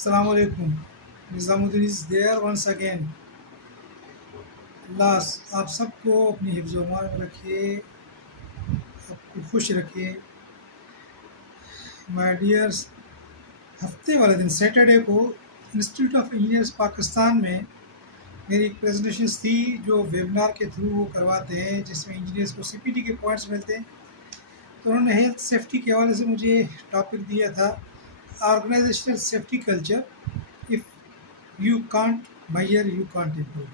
السلام علیکم. نظام الدین از دیئر ونس اگین. اللہ آپ سب کو اپنی حفظ و امان میں رکھے، آپ کو خوش رکھے. مائی ڈیئرس، ہفتے والے دن سیٹرڈے کو انسٹیٹیوٹ آف انجینئرس پاکستان میں میری ایک پریزنٹیشنس تھی جو ویبنار کے تھرو وہ کرواتے ہیں، جس میں انجینئرس کو CPT کے پوائنٹس ملتے ہیں. تو انہوں نے ہیلتھ سیفٹی کے حوالے سے مجھے ٹاپک دیا تھا organisational safety culture. If you can't measure you can't improve.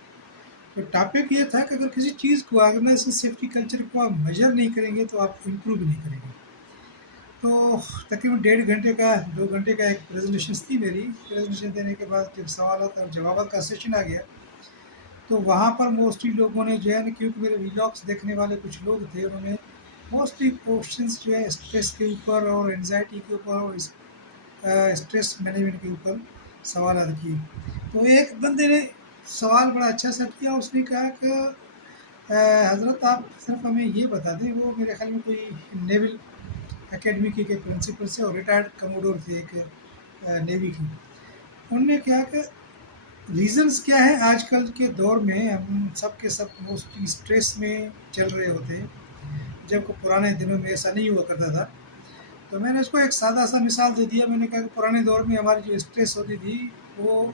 تو ٹاپک یہ تھا کہ اگر کسی چیز کو آرگنائزیشن سیفٹی کلچر کو آپ میجر نہیں کریں گے تو آپ امپروو بھی نہیں کریں گے. تو تقریباً 1.5 گھنٹے کا 2 گھنٹے کا ایک پریزنٹیشنس تھی. میری پریزنٹیشن دینے کے بعد جب سوالات اور جوابات کا سیشن آ گیا تو وہاں پر موسٹلی لوگوں نے جو ہے نا، کیونکہ میرے ولاگس دیکھنے والے کچھ لوگ تھے، انہوں نے موسٹلی کوشچنس جو ہے اسٹریس کے اوپر اور انزائٹی کے اوپر اور اسٹریس مینجمنٹ کے اوپر سوالات کیے. تو ایک بندے نے سوال بڑا اچھا سا کیا. اس نے کہا کہ حضرت آپ صرف ہمیں یہ بتا دیں. وہ میرے خیال میں کوئی نیول اکیڈمی کے پرنسپل سے اور ریٹائرڈ کموڈور تھے ایک نیوی کی. انہوں نے کہا کہ ریزنس کیا ہے آج کل کے دور میں ہم سب کے سب موسٹلی اسٹریس میں چل رہے ہوتے ہیں، جبکہ پرانے دنوں میں ایسا نہیں ہوا کرتا تھا. تو میں نے اس کو ایک سادہ سا مثال دے دیا. میں نے کہا کہ پرانے دور میں ہماری جو اسٹریس ہوتی تھی وہ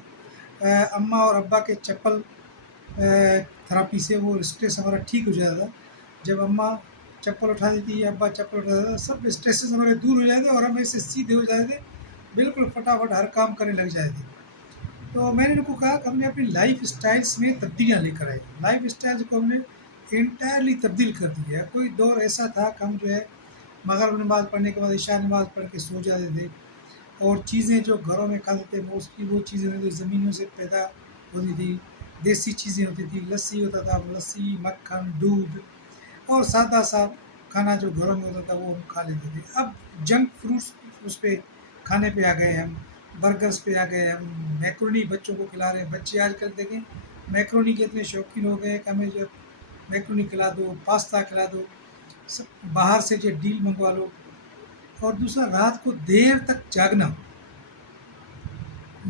اماں اور ابا کے چپل تھراپی سے وہ اسٹریس ہمارا ٹھیک ہو جاتا تھا. جب اماں چپل اٹھا دیتی یا ابا چپل اٹھا دیتا، سب اسٹریسز ہمارے دور ہو جاتے اور ہم ایسے سیدھے ہو جاتے تھے، بالکل فٹافٹ ہر کام کرنے لگ جاتے تھے. تو میں نے ان کو کہا کہ ہم نے اپنی لائف اسٹائلس میں تبدیلیاں لے کر آئے. لائف اسٹائلس کو ہم نے انٹائرلی تبدیل کر دیا. کوئی دور ایسا تھا کہ ہم جو ہے مغرب نماز پڑھنے کے بعد عشاء نماز پڑھ کے سو جاتے تھے، اور چیزیں جو گھروں میں کھاتے تھے موسٹلی وہ چیزیں جو زمینوں سے پیدا ہوتی تھی، دیسی چیزیں ہوتی تھی. لسی ہوتا تھا، لسی، مکھن، دودھ اور سادہ سا کھانا جو گھروں میں ہوتا تھا وہ ہم کھا لیتے تھے. اب جنک فروٹس اس پہ کھانے پہ آ گئے، ہم برگرز پہ آ گئے، ہم میکرونی بچوں کو کھلا رہے ہیں. بچے آج کل دیکھیں میکرونی کے اتنے شوقین ہو گئے کہ ہمیں جو میکرونی کھلا دو، پاستا کھلا دو، سب باہر سے جو ڈیل منگوا لو. اور دوسرا، رات کو دیر تک جاگنا.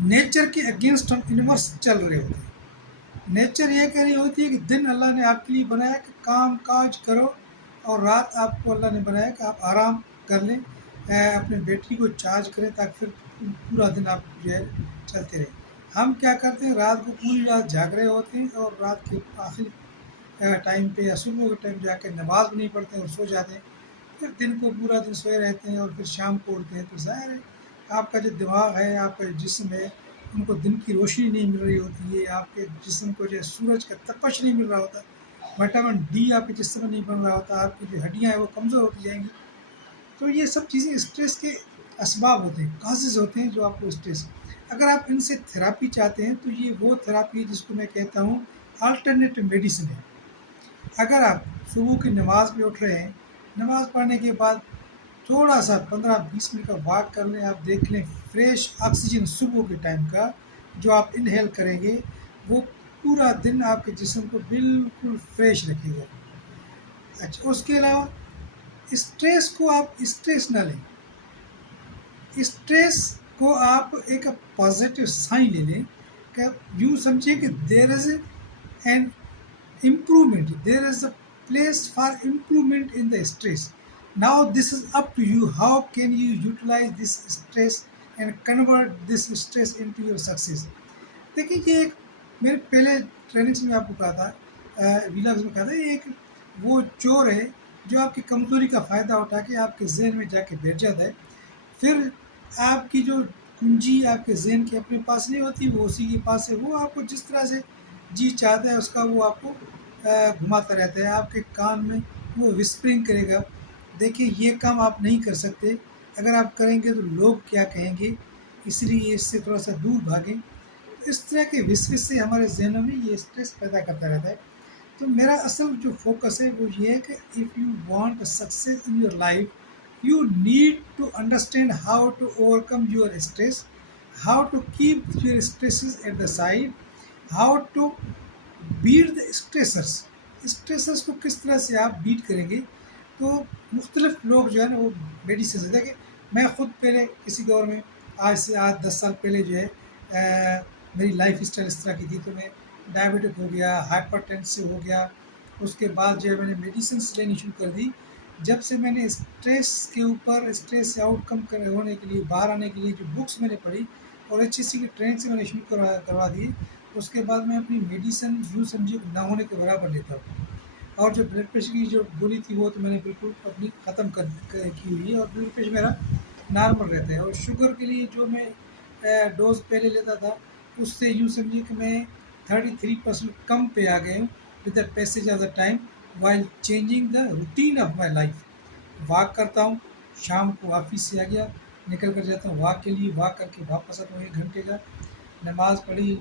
نیچر کے اگینسٹ ہم انورس چل رہے ہوتے ہیں. نیچر یہ کہہ رہی ہوتی ہے کہ دن اللہ نے آپ کے لیے بنایا کہ کام کاج کرو، اور رات آپ کو اللہ نے بنایا کہ آپ آرام کر لیں، اپنے بیٹری کو چارج کریں تاکہ پھر پورا دن آپ جو ہے چلتے رہیں. ہم کیا کرتے ہیں، رات کو پوری رات جاگ رہے ہوتے ہیں اور رات کے آخری ٹائم پہ یا صبح کے ٹائم جا کے نماز بھی نہیں پڑھتے اور سو جاتے ہیں. پھر دن کو پورا دن سوئے رہتے ہیں اور پھر شام کو اٹھتے ہیں. تو ظاہر ہے آپ کا جو دماغ ہے، آپ کا جو جسم ہے، ان کو دن کی روشنی نہیں مل رہی ہوتی ہے. آپ کے جسم کو جو ہے سورج کا تپش نہیں مل رہا ہوتا، وٹامن ڈی آپ کے جسم میں نہیں بن رہا ہوتا، آپ کی جو ہڈیاں ہیں وہ کمزور ہوتی جائیں گی. تو یہ سب چیزیں اسٹریس کے اسباب ہوتے ہیں، کازز ہوتے ہیں جو آپ کو اسٹریس. اگر آپ ان سے تھراپی چاہتے ہیں تو یہ وہ تھراپی ہے جس کو میں کہتا ہوں الٹرنیٹیو میڈیسن ہے. اگر آپ صبح کی نماز پہ اٹھ رہے ہیں، نماز پڑھنے کے بعد تھوڑا سا 15-20 منٹ کا واک کر لیں. آپ دیکھ لیں فریش آکسیجن صبح کے ٹائم کا جو آپ انہیل کریں گے وہ پورا دن آپ کے جسم کو بالکل فریش رکھے گا. اچھا، اس کے علاوہ اسٹریس کو آپ اسٹریس نہ لیں. اسٹریس کو آپ ایک پازیٹیو سائن لے لیں کہ یوں سمجھیں کہ there is an improvement, there is a place for improvement in the stress. Now this is up to you, how can you utilize this stress and convert this stress into your success. دیکھیں یہ ایک میرے پہلے trainings میں آپ کو کہا تھا، ویلاگز میں کہا تھا، یہ ایک وہ چور ہے جو آپ کی کمزوری کا فائدہ اٹھا کے آپ کے ذہن میں جا کے بیٹھ جاتا ہے. پھر آپ کی جو کنجی آپ کے ذہن کے اپنے پاس نہیں ہوتی، وہ اسی کے پاس ہے. وہ آپ کو جس طرح سے جی چاہتا ہے اس کا وہ آپ کو گھماتا رہتا ہے. آپ کے کان میں وہ وسپرنگ کرے گا، دیکھیں یہ کام آپ نہیں کر سکتے، اگر آپ کریں گے تو لوگ کیا کہیں گے، اس لیے اس سے تھوڑا سا دور بھاگیں. اس طرح کے وسوس سے ہمارے ذہنوں میں یہ اسٹریس پیدا کرتا رہتا ہے. تو میرا اصل جو فوکس ہے وہ یہ ہے کہ if you want success in your life, you need to understand how to overcome your stress, how to keep your stresses at the side, how to beat the stressors کو کس طرح سے آپ بیٹ کریں گے. تو مختلف لوگ جو ہے نا وہ میڈیسن دیکھیں. میں خود پہلے کسی دور میں آج سے 8-10 سال پہلے جو ہے میری لائف اسٹائل اس طرح کی تھی، تو میں ڈائبٹک ہو گیا، ہائپر ٹینسو ہو گیا. اس کے بعد جو ہے میں نے میڈیسنس لینی شروع کر دی. جب سے میں نے اسٹریس کے اوپر، اسٹریس سے آؤٹ کم ہونے کے لیے، باہر آنے کے لیے جو بکس میں نے پڑھی اور HSC کی ٹرین سے میں نے شروع کروا دی، اس کے بعد میں اپنی میڈیسن یوں سمجھے نہ ہونے کے برابر لیتا ہوں. اور جو بلڈ پریشر کی جو گولی تھی وہ تو میں نے بالکل اپنی ختم کی ہوئی ہے، اور بلڈ پریشر میرا نارمل رہتا ہے. اور شوگر کے لیے جو میں ڈوز پہلے لیتا تھا، اس سے یوں سمجھیے کہ میں 33% کم پہ آ گئے ہوں with the passage of the time while changing the routine of my life. Walk کرتا ہوں، شام کو آفس سے آ گیا، نکل کر جاتا ہوں واک کے لیے، واک کر کے واپس آتا ہوں 1 گھنٹے کا، نماز پڑھی،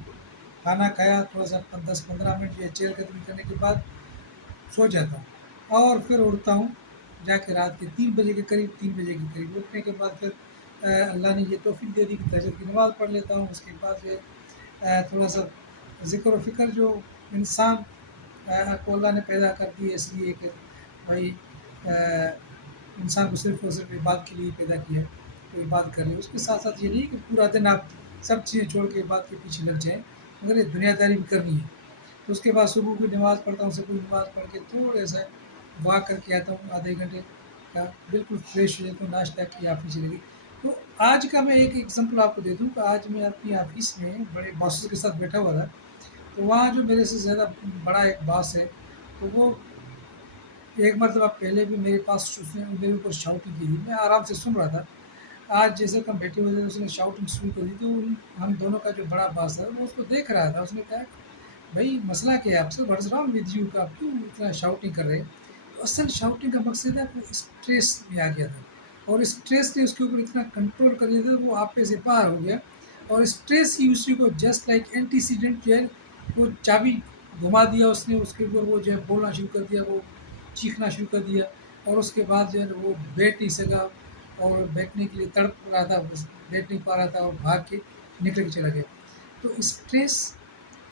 کھانا کھایا، تھوڑا سا 10-15 منٹ یا چہل قدمی کرنے کے بعد سو جاتا ہوں. اور پھر اٹھتا ہوں جا کے رات کے 3 بجے کے قریب، 3 بجے کے قریب اٹھنے کے بعد پھر اللہ نے یہ توفیق دے دی کہ تہجد کی نماز پڑھ لیتا ہوں. اس کے بعد جو ہے تھوڑا سا ذکر و فکر جو انسان کو اللہ نے پیدا کر دی ہے اس لیے کہ بھائی انسان کو صرف اور صرف عبادت کے لیے پیدا کیا ہے، تو عبادت کر لے. اس کے ساتھ ساتھ یہ نہیں کہ پورا دن آپ سب چیزیں چھوڑ کے عبادت کے پیچھے لگ جائیں، مگر یہ دنیا داری بھی کرنی ہے. اس کے بعد صبح کی نماز پڑھتا ہوں، صبح کی نماز پڑھ کے تھوڑا سا واک کر کے آتا ہوں آدھے گھنٹے کا، بالکل فریش ہو جاتا ہوں، ناشتہ کیا آفس چلے گئی. تو آج کا میں ایک ایگزامپل آپ کو دے دوں کہ آج میں اپنی آفس میں بڑے باسز کے ساتھ بیٹھا ہوا تھا. تو وہاں جو میرے سے زیادہ بڑا ایک باس ہے، تو وہ ایک مرتبہ پہلے بھی میرے پاس اس نے میرے اوپر شاؤٹنگ کی تھی، میں آرام سے سن رہا تھا. آج جیسے کہ ہم بیٹھے ہوئے تھے اس نے شاؤٹنگ شروع کر دی. تو ہم دونوں کا جو بڑا باس ہے وہ اس کو دیکھ رہا تھا. اس نے کہا بھائی مسئلہ کیا ہے آپ سے، واٹس رانگ ود یو، کا کیوں اتنا شاؤٹنگ کر رہے ہیں. تو اصل شاؤٹنگ کا مقصد ہے وہ اسٹریس میں آ گیا تھا، اور اسٹریس نے اس کے اوپر اتنا کنٹرول کر دیا تھا وہ آپ پہ سے باہر ہو گیا. اور اسٹریس ہی اسی کو جسٹ لائک اینٹیسیڈنٹ جو ہے وہ چابی گھما دیا اس نے، اس کے اوپر وہ جو ہے بولنا شروع کر دیا، وہ چیخنا شروع کر دیا. اور اس کے بعد جو ہے وہ بیٹھ نہیں سکا، اور بیٹھنے کے لیے تڑپ رہا تھا، بس بیٹھ نہیں پا رہا تھا، اور بھاگ کے نکل کے چلا گیا. تو اسٹریس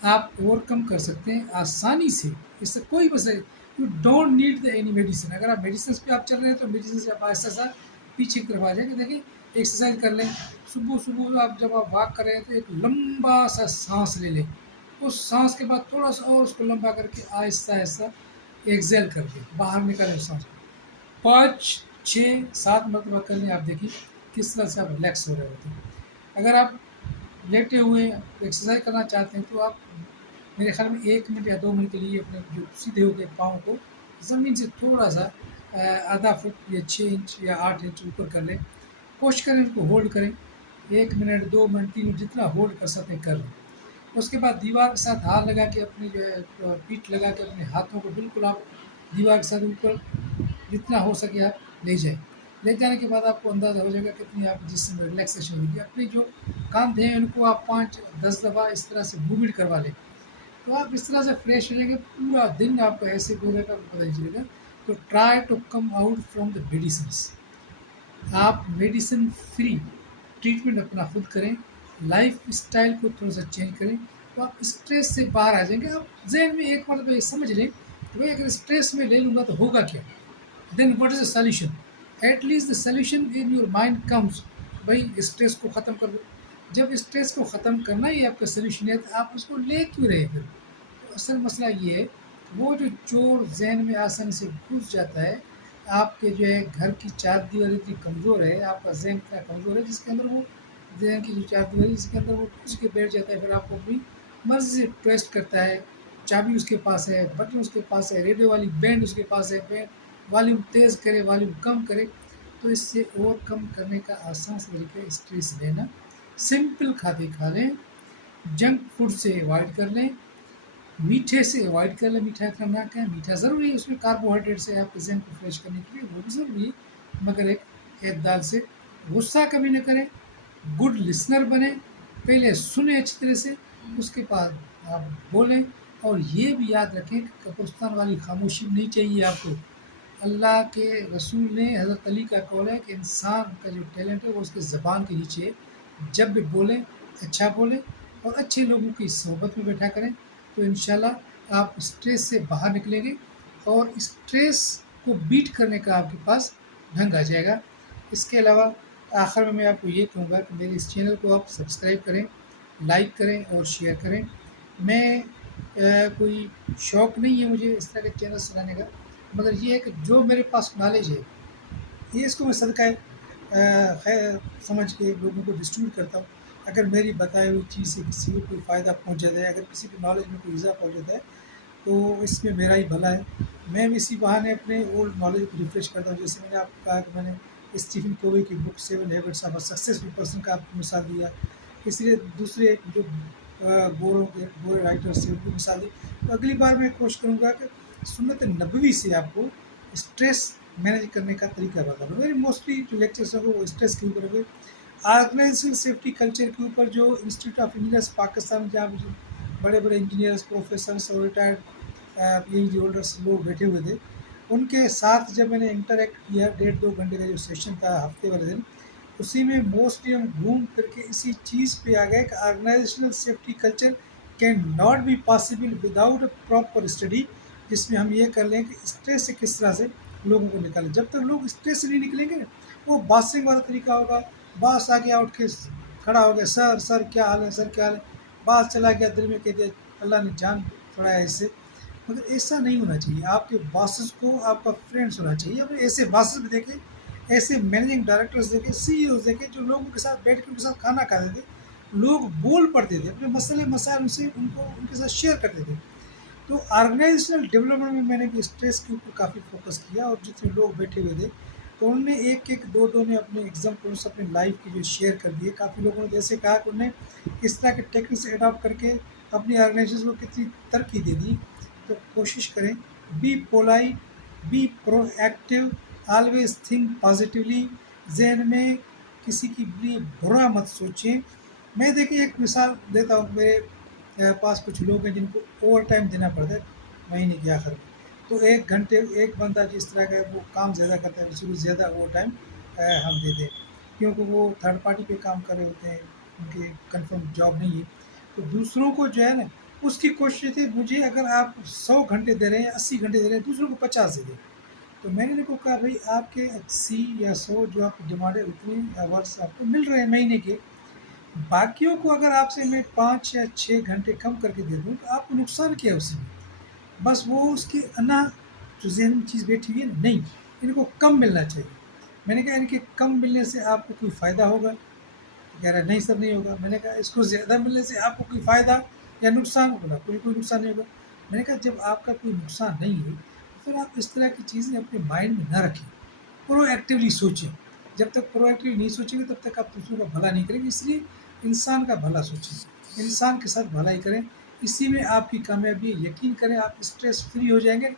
آپ اوور کم کر سکتے ہیں آسانی سے، اس سے کوئی مسئلہ نہیں. You don't need the any medicine. اگر آپ میڈیسنس پہ آپ چل رہے ہیں تو میڈیسن سے آپ آہستہ آہستہ پیچھے کی طرف آ جائیں گے. دیکھیں ایکسرسائز کر لیں، صبح آپ جب آپ واک کر رہے ہیں تو ایک لمبا سا سانس لے لیں، اس سانس کے بعد تھوڑا سا اور اس کو لمبا کر کے آہستہ آہستہ ایکزیل کر کے باہر نکالیں سانس. 5-6-7 مرتبہ کر لیں، آپ دیکھیں کس طرح سے آپ ریلیکس ہو رہے ہوتے ہیں. اگر آپ لیٹے ہوئے ایکسرسائز کرنا چاہتے ہیں تو آپ میرے خیال میں 1 منٹ یا 2 منٹ کے لیے اپنے جو سیدھے ہو کے پاؤں کو زمین سے تھوڑا سا آدھا فٹ یا 6 انچ یا 8 انچ اوپر کر لیں. کوشش کریں ان کو ہولڈ کریں 1 منٹ 2 منٹ 3 منٹ جتنا ہولڈ کر سکتے ہیں کر لیں. اس کے بعد دیوار کے ساتھ ہاتھ لگا کے اپنی جو ہے پیٹھ لگا کے اپنے ہاتھوں کو بالکل آپ دیوار کے ساتھ اوپر جتنا ہو سکے آپ لے جائیں. لے جانے کے بعد آپ کو اندازہ ہو جائے گا کتنی آپ جسم میں ریلیکسیشن ہوگی. اپنے جو کاندھے ہیں ان کو آپ 5-10 دفعہ اس طرح سے موومنٹ کروا لیں، تو آپ اس طرح سے فریش ہو جائیں گے. پورا دن آپ کو ایسے گزرے گا پتہ نہیں چلے گا. تو try to come out from the medicines. آپ میڈیسن فری ٹریٹمنٹ اپنا خود کریں، لائف اسٹائل کو تھوڑا سا چینج کریں، تو آپ اسٹریس سے باہر آ جائیں گے. آپ ذہن میں ایک مرتبہ یہ سمجھ لیں کہ بھائی اگر اسٹریس میں لے لوں گا تو ہوگا کیا، then what is the solution. At least the solution in your mind comes. بھائی اسٹریس کو ختم کر دو. جب اسٹریس کو ختم کرنا ہی آپ کا سلیوشن ہے تو آپ اس کو لے کیوں رہے پھر. تو اصل مسئلہ یہ ہے وہ جو چور ذہن میں آسانی سے گھس جاتا ہے. آپ کے جو ہے گھر کی چار دیواری اتنی کمزور ہے، آپ کا ذہن اتنا کمزور ہے جس کے اندر وہ ذہن کی جو چار دیواری جس کے اندر وہ گھس کے بیٹھ جاتا ہے. پھر آپ کو اپنی مرضی سے ٹویسٹ کرتا ہے. چابی اس کے پاس ہے، بٹن اس کے پاس ہے، ریڈیو والی بینڈ اس کے پاس ہے، بینڈ والیوم تیز کرے والیوم کم کرے. تو اس سے اوور کم کرنے کا آسان سے طریقہ اسٹریس لینا. سمپل کھاتے کھا لیں، جنک فوڈ سے اوائڈ کر لیں، میٹھے سے اوائڈ کر لیں. میٹھا اتنا نہ کھائیں. میٹھا ضروری ہے، اس میں کاربوہائیڈریٹ سے آپ کے ذہن کو فریش کرنے کے لیے وہ بھی ضروری ہے، مگر ایک اعتدال سے. غصہ کبھی نہ کریں، گڈ لسنر بنیں. پہلے سنیں اچھی طرح سے، اس کے بعد آپ بولیں. اور یہ بھی یاد رکھیں کہ قبرستان والی خاموشی نہیں چاہیے آپ کو. اللہ کے رسول نے حضرت علی کا قول ہے کہ انسان کا جو ٹیلنٹ ہے وہ اس کے زبان کے نیچے ہے. جب بھی بولیں اچھا بولیں اور اچھے لوگوں کی صحبت میں بیٹھا کریں، تو انشاءاللہ آپ اسٹریس سے باہر نکلیں گے اور اسٹریس کو بیٹ کرنے کا آپ کے پاس ڈھنگ آ جائے گا. اس کے علاوہ آخر میں آپ کو یہ کہوں گا کہ میرے اس چینل کو آپ سبسکرائب کریں، لائک کریں اور شیئر کریں۔ میں کوئی شوق نہیں ہے مجھے اس طرح کے چینل چلانے کا، مگر یہ ہے کہ جو میرے پاس نالج ہے یہ اس کو میں صدقہ خیر سمجھ کے لوگوں کو ڈسٹریبیوٹ کرتا ہوں۔ اگر میری بتائی ہوئی چیز سے کسی کو کوئی فائدہ پہنچ جاتا ہے، اگر کسی کی نالج میں کوئی اضافہ ہو جاتا ہے تو اس میں میرا ہی بھلا ہے۔ میں بھی اسی بہانے اپنے اولڈ نالج کو ریفریش کرتا ہوں۔ جیسے میں نے آپ کو کہا کہ میں نے اسٹیفن کووی کی بک 7 habits of a successful person کا آپ کو مثال دیا، اس لیے دوسرے جو گورے رائٹرس سے ان کو مثال دی۔ تو اگلی بار میں کوشش کروں گا کہ سنت نبوی سے آپ کو اسٹریس مینیج کرنے کا طریقہ بتاؤں۔ میری موسٹلی جو لیکچرس ہوں وہ اسٹریس کے اوپر ہوئے، آرگنائزیشن سیفٹی کلچر کے اوپر جو انسٹیٹیوٹ آف انجینئرس پاکستان جہاں بڑے بڑے انجینئرس پروفیسرس اور retired P H D holders لوگ بیٹھے ہوئے تھے، ان کے ساتھ جب میں نے انٹریکٹ کیا 1.5-2 گھنٹے کا جو سیشن تھا ہفتے والے دن، اسی میں موسٹلی ہم گھوم کر کے اسی چیز پہ آ گئے کہ organisational safety culture can not be possible without a proper study, جس میں ہم یہ کر لیں کہ اسٹریس سے کس طرح سے لوگوں کو نکالیں۔ جب تک لوگ اسٹریس سے نہیں نکلیں گے وہ باسنگ والا طریقہ ہوگا، باس آ گیا اٹھ کے کھڑا ہو گیا، سر سر کیا حال ہے، سر کیا حال ہے، باس چلا گیا دل میں کہہ دیا اللہ نے جان چھڑایا اس سے۔ مگر ایسا نہیں ہونا چاہیے، آپ کے باسز کو آپ کا فرینڈس ہونا چاہیے۔ اپنے ایسے باسز بھی دیکھیں، ایسے مینیجنگ ڈائریکٹرز دیکھیں، سی ای اوز دیکھیں جو لوگوں کے ساتھ بیٹھ کے ان کے ساتھ کھانا کھاتے تھے، لوگ بول پڑتے تھے، اپنے مسئلے مسائل ان کے ساتھ شیئر کرتے تھے۔ تو آرگنائزیشنل ڈیولپمنٹ میں نے بھی اسٹریس کے اوپر کافی فوکس کیا، اور جتنے لوگ بیٹھے ہوئے تھے تو انہوں نے ایک ایک دو نے اپنے ایگزامپلس اپنے لائف کی جو شیئر کر دیے۔ کافی لوگوں نے جیسے کہا کہ انہوں نے اس طرح کے ٹیکنکس اڈاپٹ کر کے اپنی آرگنائزیشن کو کتنی ترقی دے دی۔ تو کوشش کریں، be polite, be proactive, always think positively, ذہن میں کسی کی لیے برا مت سوچیں۔ میں دیکھیں ایک مثال دیتا ہوں، میرے پاس کچھ لوگ ہیں جن کو اوور ٹائم دینا پڑتا ہے مہینے کے آخر میں، تو 1 گھنٹے ایک بندہ جس طرح کا وہ کام زیادہ کرتا ہے اس کو زیادہ اوور ٹائم ہم دیتے ہیں، کیونکہ وہ تھرڈ پارٹی پہ کام کر رہے ہوتے ہیں، ان کے کنفرم جاب نہیں ہے۔ تو دوسروں کو جو ہے نا اس کی کوشش تھی مجھے اگر آپ 100 گھنٹے دے رہے ہیں 80 گھنٹے دے رہے ہیں، دوسروں کو 50 دے دیں۔ تو میں نے ان کو کہا بھائی آپ کے 80 یا 100 جو آپ کی ڈیمانڈ ہے اتنے آورس آپ کو مل رہے ہیں مہینے کے، باقیوں کو اگر آپ سے میں 5 یا 6 گھنٹے کم کر کے دے دوں تو آپ کو نقصان کیا ہے اس میں؟ بس وہ اس کی انا جو ذہن میں چیز بیٹھی ہوئی ہے نہیں، ان کو کم ملنا چاہیے۔ میں نے کہا ان کے کم ملنے سے آپ کو کوئی فائدہ ہوگا؟ تو کہہ رہا ہے نہیں سر نہیں ہوگا۔ میں نے کہا اس کو زیادہ ملنے سے آپ کو کوئی فائدہ یا نقصان ہوگا؟ کوئی نقصان نہیں ہوگا۔ میں نے کہا جب آپ کا کوئی نقصان نہیں ہے تو پھر آپ اس طرح کی چیزیں اپنے مائنڈ میں نہ رکھیں، پرو ایکٹیولی سوچیں۔ جب تک پرو ایکٹیولی نہیں سوچیں گے تب تک آپ دوسروں کا بھلا نہیں کریں گے، اس لیے انسان کا بھلا سوچیں، انسان کے ساتھ بھلائی کریں، اسی میں آپ کی کامیابی ہے۔ یقین کریں آپ اسٹریس فری ہو جائیں گے،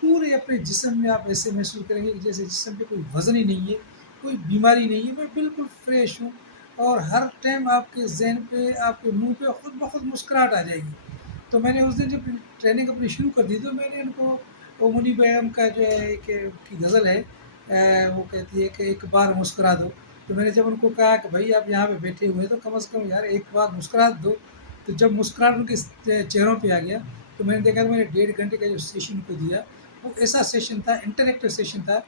پورے اپنے جسم میں آپ ایسے محسوس کریں گے کہ جیسے جسم پہ کوئی وزن ہی نہیں ہے، کوئی بیماری نہیں ہے، میں بالکل فریش ہوں، اور ہر ٹائم آپ کے ذہن پہ آپ کے منہ پہ خود بخود مسکراہٹ آ جائے گی۔ تو میں نے اس دن جب ٹریننگ اپنی شروع کر دی تو میں نے ان کو وہ منی بیگم کا جو ہے ایک کی غزل ہے، وہ کہتی ہے کہ ایک بار مسکرا دو۔ تو میں نے جب ان کو کہا کہ بھائی آپ یہاں پہ بیٹھے ہوئے ہیں تو کم از کم یار ایک بار مسکراہٹ دو، تو جب مسکراہٹ ان کے چہروں پہ آ گیا تو میں نے دیکھا کہ میں نے 1.5 گھنٹے کا جو سیشن ان کو دیا وہ ایسا سیشن تھا، انٹریکٹیو سیشن تھا۔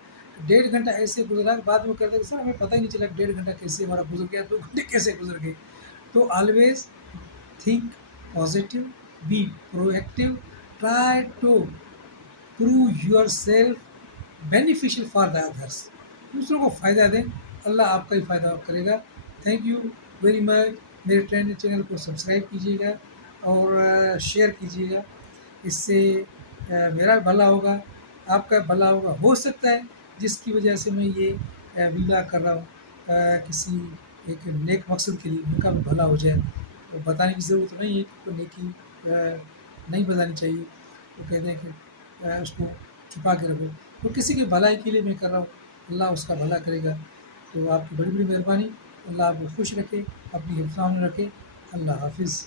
1.5 گھنٹہ ایسے گزرا کہ بعد میں کہتے کہ سر ہمیں پتہ ہی نہیں چلا کہ 1.5 گھنٹہ کیسے ہمارا گزر گیا، 2 گھنٹے کیسے گزر گئے۔ تو always think positive, be proactive, try to prove yourself beneficial for the others, دوسروں کو فائدہ دیں، اللہ آپ کا ہی فائدہ کرے گا۔ Thank you very much. میرے ٹریننگ چینل کو سبسکرائب کیجیے گا اور شیئر کیجیے گا، اس سے میرا بھلا ہوگا، آپ کا بھلا ہوگا۔ ہو سکتا ہے جس کی وجہ سے میں یہ ویلا کر رہا ہوں کسی ایک نیک مقصد کے لیے ان کا بھی بھلا ہو جائے۔ تو بتانے کی ضرورت نہیں ہے کہ نیکی نہیں بتانی چاہیے، وہ کہتے ہیں کہ اس کو چھپا کے رکھو، تو کسی کی بھلائی کے لیے میں کر رہا ہوں، اللہ اس کا بھلا کرے گا۔ تو آپ کی بڑی بڑی مہربانی، اللہ آپ کو خوش رکھے، اپنی حفظان میں رکھے۔ اللہ حافظ۔